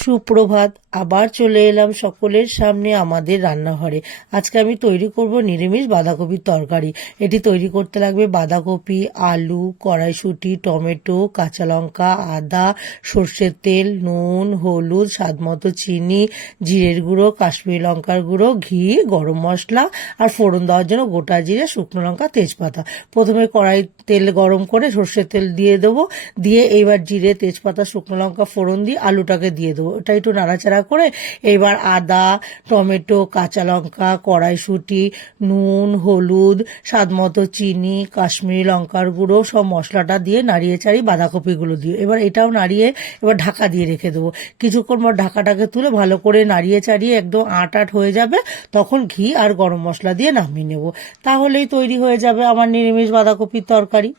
সুপ্রভাত। আবার চলে এলাম সকলের সামনে আমাদের রান্নাঘরে। আজকে আমি তৈরি করব নিরামিষ বাঁধাকপির তরকারি। এটি তৈরি করতে লাগবে বাঁধাকপি, আলু, কড়াইশুঁটি, টমেটো, কাঁচা লঙ্কা, আদা, সর্ষের তেল, নুন, হলুদ, স্বাদমতো চিনি, জিরের গুঁড়ো, কাশ্মীরি লঙ্কার গুঁড়ো, ঘি, গরম মশলা আর ফোড়ন দেওয়ার জন্য গোটা জিরে, শুকনো লঙ্কা, তেজপাতা। প্রথমে কড়াই তেল গরম করে সর্ষের তেল দিয়ে দেবো। দিয়ে এইবার জিরে, তেজপাতা, শুকনো লঙ্কা ফোড়ন দিয়ে আলুটাকে দিয়ে দেবো। ওটা একটু নাড়াচাড়া করে এবার আদা, টমেটো, কাঁচা লঙ্কা, কড়াইশুঁটি, নুন, হলুদ, স্বাদমতো চিনি, কাশ্মীরি লঙ্কার গুঁড়ো সব মশলাটা দিয়ে নাড়িয়ে চাড়িয়ে বাঁধাকপিগুলো দিয়ে এবার এটাও নাড়িয়ে এবার ঢাকা দিয়ে রেখে দেবো। কিছুক্ষণ পর ঢাকাটাকে তুলে ভালো করে নাড়িয়ে চাড়িয়ে একদম আট হয়ে যাবে, তখন ঘি আর গরম মশলা দিয়ে নামিয়ে নেব। তাহলেই তৈরি হয়ে যাবে আমার নিরামিষ বাঁধাকপির তরকারি।